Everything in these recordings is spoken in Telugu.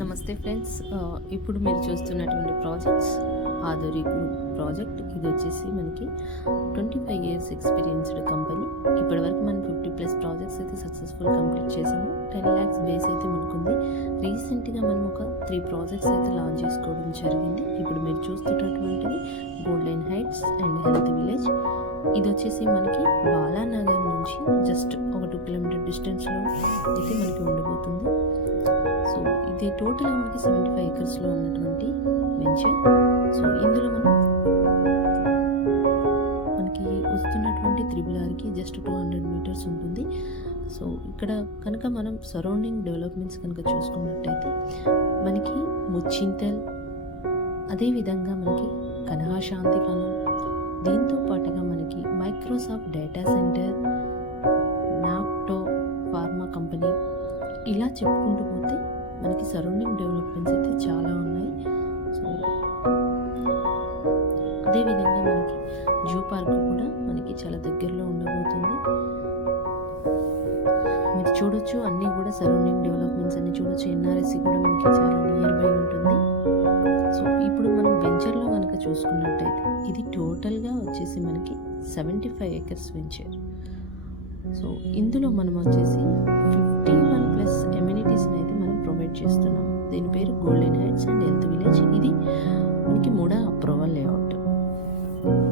నమస్తే ఫ్రెండ్స్. ఇప్పుడు మీరు చూస్తున్నటువంటి ప్రాజెక్ట్స్ ఆధురి గ్రూప్ ప్రాజెక్ట్. ఇది వచ్చేసి మనకి twenty five years experienced company. ఇప్పటివరకు మనం ఫిఫ్టీ ప్లస్ ప్రాజెక్ట్స్ అయితే సక్సెస్ఫుల్ కంప్లీట్ చేసాము టెన్ ల్యాక్స్ బేస్ అయితే మనకుంది. రీసెంట్గా మనం ఒక త్రీ ప్రాజెక్ట్స్ అయితే లాంచ్ చేసుకోవడం జరిగింది. ఇప్పుడు మీరు చూస్తున్నటువంటిది golden heights and health village. ఇది వచ్చేసి మనకి బాలానగర్ నుంచి జస్ట్ ఒక టూ కిలోమీటర్ డిస్టెన్స్లో అయితే మనకి ఉండబోతుంది. సో ఇది టోటల్గా మనకి సెవెంటీ ఫైవ్ ఎకర్స్లో ఉన్నటువంటి వెంచర్ సో ఇందులో మనం మనకి వస్తున్నటువంటి త్రిబుల్ ఆర్కి జస్ట్ టూ హండ్రెడ్ మీటర్స్ ఉంటుంది. సో ఇక్కడ కనుక మనం సరౌండింగ్ డెవలప్మెంట్స్ కనుక చూసుకున్నట్టయితే మనకి ముచ్చింతల్ అదేవిధంగా మనకి కనహా శాంతివనం దీంతో పాటుగా మనకి మైక్రోసాఫ్ట్ డేటా సెంటర్ నాప్టో ఫార్మా కంపెనీ. ఇలా చెప్పుకుంటూ పోతే మనకి సరౌండింగ్ డెవలప్మెంట్స్ అయితే చాలా ఉన్నాయి. సో అదేవిధంగా మనకి జూ పార్క్ కూడా మనకి చాలా దగ్గరలో ఉండబోతుంది. మీరు చూడొచ్చు అన్నీ కూడా సరౌండింగ్ డెవలప్మెంట్స్ అన్ని చూడొచ్చు. ఎన్ఆర్ఎస్సి కూడా మనకి చాలా నియర్ బై ఉంటుంది. సో ఇప్పుడు మనం వెంచర్లో కనుక చూసుకున్నట్టయితే ఇది టోటల్గా వచ్చేసి మనకి seventy five acres venture so ఇందులో మనం వచ్చేసి ఫిఫ్టీ వన్ ప్లస్ ఎమ్యూనిటీస్ని అయితే మనం ప్రొవైడ్ చేస్తున్నాం. దీని పేరు golden heights and health village ఇది మనకి మూడా అప్రూవల్ లేఅవుట్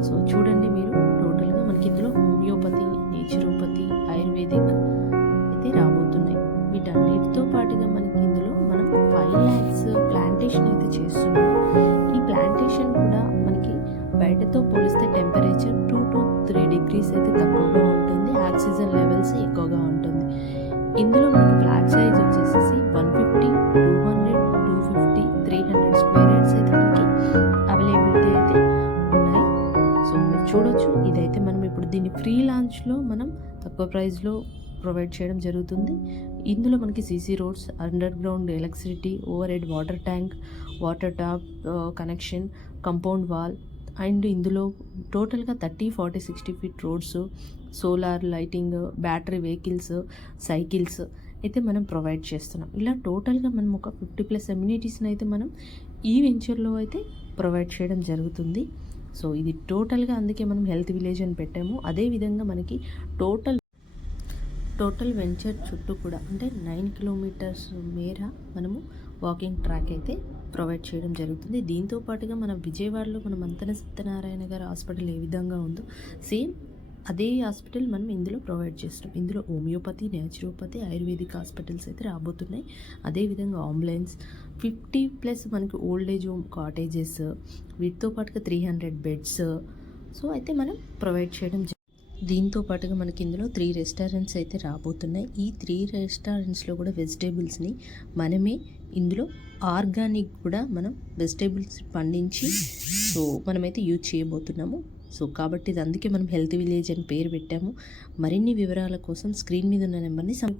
సో చూడండి మీరు టోటల్గా మనకి ఇందులో హోమియోపతి నేచురోపతి ఆయుర్వేదిక్ అయితే రాబోతున్నాయి. వీటన్నిటితో పాటుగా మనకి ఇందులో మనం ఫైవ్ ల్యాక్స్ ప్లాంటేషన్ అయితే చేస్తున్నాం. ఈ ప్లాంటేషన్ కూడా మనకి బయటతో పోలిస్తే temperature two to three degrees అయితే తక్కువ ఆక్సిజన్ లెవెల్స్ ఎక్కువగా ఉంటుంది. ఇందులో మనకి ఫ్లాట్ సైజ్ వచ్చేసి one fifty two hundred two fifty three hundred square yards అయితే మనకి అవైలబిలిటీ అయితే ఉన్నాయి. సో మీరు చూడొచ్చు. ఇదైతే మనం ఇప్పుడు దీన్ని ఫ్రీ లాంచ్లో మనం తక్కువ ప్రైస్లో ప్రొవైడ్ చేయడం జరుగుతుంది. ఇందులో మనకి CC roads underground electricity overhead water tank water tap connection compound wall and ఇందులో టోటల్గా thirty forty sixty feet roads solar lighting battery vehicles cycles అయితే మనం ప్రొవైడ్ చేస్తున్నాం. ఇలా టోటల్గా మనం ఒక ఫిఫ్టీ ప్లస్ ఎమ్యూనిటీస్ని అయితే మనం ఈ వెంచర్లో అయితే ప్రొవైడ్ చేయడం జరుగుతుంది. సో ఇది టోటల్గా అందుకే మనం హెల్త్ విలేజ్ అని పెట్టాము. అదేవిధంగా మనకి టోటల్ టోటల్ వెంచర్ చుట్టూ కూడా అంటే నైన్ కిలోమీటర్స్ మేర మనము వాకింగ్ ట్రాక్ అయితే ప్రొవైడ్ చేయడం జరుగుతుంది. దీంతో పాటుగా మన విజయవాడలో మన మంతన సత్యనారాయణ గారి హాస్పిటల్ ఏ విధంగా ఉందో సేమ్ అదే హాస్పిటల్ మనం ఇందులో ప్రొవైడ్ చేస్తున్నాం. ఇందులో హోమియోపతి నేచురోపతి ఆయుర్వేదిక్ హాస్పిటల్స్ అయితే రాబోతున్నాయి. అదేవిధంగా అంబులెన్స్ ఫిఫ్టీ ప్లస్ మనకి ఓల్డ్ ఏజ్ హోమ్ కాటేజెస్ వీటితో పాటుగా త్రీ హండ్రెడ్ బెడ్స్. సో అయితే మనం ప్రొవైడ్ చేయడం దీంతో పాటుగా మనకి ఇందులో త్రీ రెస్టారెంట్స్ అయితే రాబోతున్నాయి. ఈ త్రీ రెస్టారెంట్స్లో కూడా వెజిటేబుల్స్ని మనమే ఇందులో ఆర్గానిక్ కూడా మనం వెజిటేబుల్స్ పండించి సో మనమైతే యూజ్ చేయబోతున్నాము. సో కాబట్టి ఇది అందుకే మనం హెల్త్ విలేజ్ అని పేరు పెట్టాము. మరిన్ని వివరాల కోసం స్క్రీన్ మీద ఉన్న నెంబర్ని సం